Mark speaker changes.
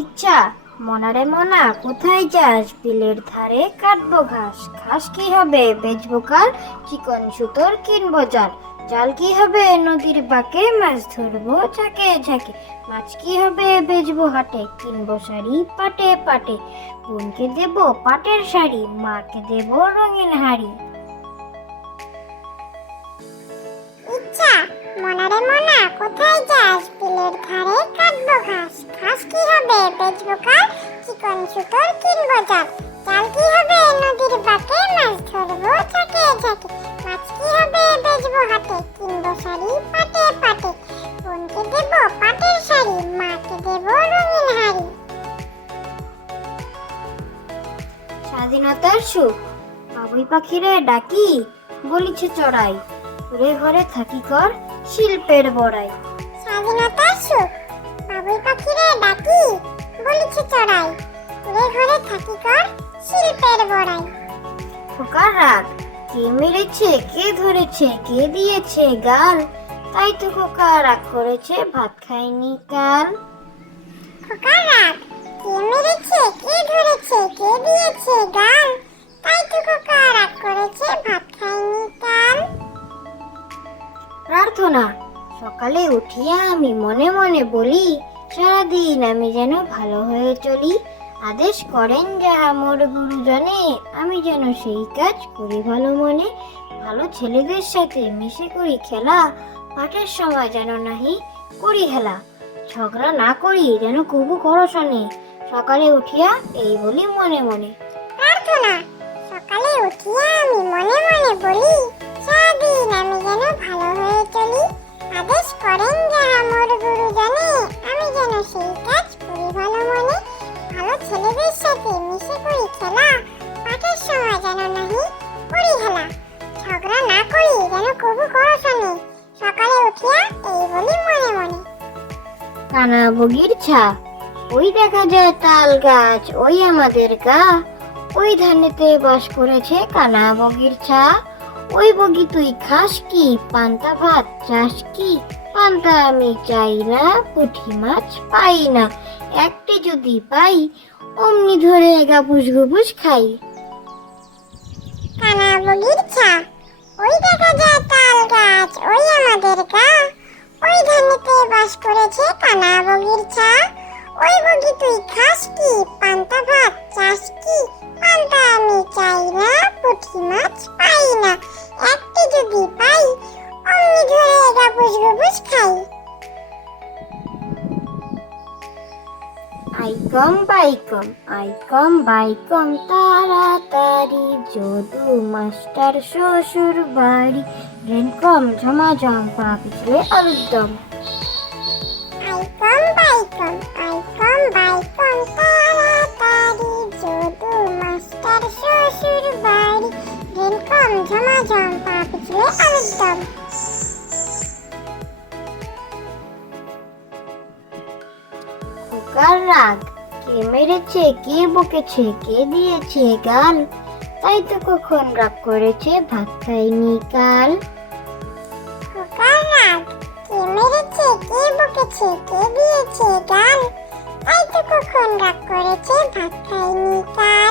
Speaker 1: ইচ্ছা, মনারে মনা, কোথায় যাস? বিলের ধারে কাটবো ঘাস। ঘাস কি হবে? বেচবো কাল? চিকন সুতোর কিনবো জাল। জাল কি হবে? নদীর বাঁকে মাছ ধরবো ঝাঁকে ঝাঁকে। মাছ কি হবে? বেচবো হাটে। কিনবো শাড়ি পাটে পাটে। বোনকে দেবো পাটের শাড়ি, মাকে দেবো রঙিন হাড়ি।
Speaker 2: যাস ধারে ঘাস ঘাস কি হবে? কাল চিকন সুতোর কি হবে? নদীর বাঁকে মাছ ধরবো ঝাঁকে ঝাঁকে মাছ কি হবে? বেচবো হাটে কিনবো শাড়ি পাটে পাটে। বোনকে দেবো পাটের শাড়ি, মাকে রঙিন হাড়ি।
Speaker 1: স্বাধীনতার সুখ। বাবুই পাখিরে ডাকি, বলিছে চড়াই। ঘুরে ঘরে থাকি কর শিল্পের বড়াই।
Speaker 2: স্বাধীনতার সুখ। বাবুই পাখিরে ডাকি বলিছে চড়াই। ঘুরে ঘরে থাকি কর শিল্পের বড়াই।
Speaker 1: খোকার রাগ কে মেরেছে কে ধরেছে কে দিয়েছে গাল? তাই তো খোকা রাগ করেছে ভাত খায়নি কাল।
Speaker 2: খোকার রাগ কে মেরেছে কে ধরেছে কে দিয়েছে গাল? তাই তো খোকা রাগ করেছে ভাত খায়নি কাল।
Speaker 1: প্রার্থনা সকালে উঠিয়া আমি মনে মনে বলি, সারাদিন আমি যেন ভালো হয়ে চলি। আদেশ করেন যাহা মোর গুরুজনে আমি যেন সেই কাজ করি ভালো মনে। ভালো ছেলেদের সাথে মিশে করি খেলা। পাঠের সময় যেন নাহি করি হেলা। ঝগড়া না করি যেন কবু করো শোনে। সকালে উঠিয়া এই বলি মনে মনে।
Speaker 2: প্রার্থনা। সকালে উঠিয়া আমি মনে মনে বলি, সারাদিন আমি যেন ছেলেদের সাথে মিশে করি খেলা পাঠের সময় যেন নাহি করি হেলা ঝগড়া না করি যেন কবু করো শোনে সকালে উঠিয়া এই বলি মনে মনে
Speaker 1: কানা বগির ছা, ওই দেখা যায় তাল গাছ, ওই আমাদের গা। ওই ধানেতে বাস করেছে কানা বগির ছা। ওই বগি তুই খাস কি? পান্তা ভাত চাস কি? পান্তা আমি চাই না, পুঁটি মাছ পাই না। একটি যদি পাই অমনি ধরে গাপুস গুপুস খাই।
Speaker 2: কানা বগির ছা ওই দেখা যায় তাল গাছ, ওই আমাদের গা। ওই ধানেতে বাস করেছে কানা বগির ছা ওই বগি তুই খাস কি? পান্তা ভাত চাস কি? পান্তা আমি চাই না, পুঁটি মাছ পাই না, একটি যদি পাই, অমনি ধরে গাপুস গুপুস খাই।
Speaker 1: আইকম বাইকম আইকম বাইকম, তাড়াতাড়ি যদু মাস্টার শ্বশুর বাড়ি। রেনকম ঝমাঝম পা পিছলে আলুদম
Speaker 2: আইকম বাইকম আইকম বাইকম, তাড়াতাড়ি যদু মাস্টার শ্বশুর বাড়ি। রেনকম ঝমাঝম পা পিছলে আলুদম
Speaker 1: খোকার রাগ? কে মেরেছে, কে বকেছে, কে দিয়েছে গাল? তাই তো কখন রাগ করেছে, ভাত খাইনি কাল।
Speaker 2: খোকার রাগ? বকেছে, কে দিয়েছে গাল? তাই তো কখন রাগ করেছে, ভাত খাইনি কাল।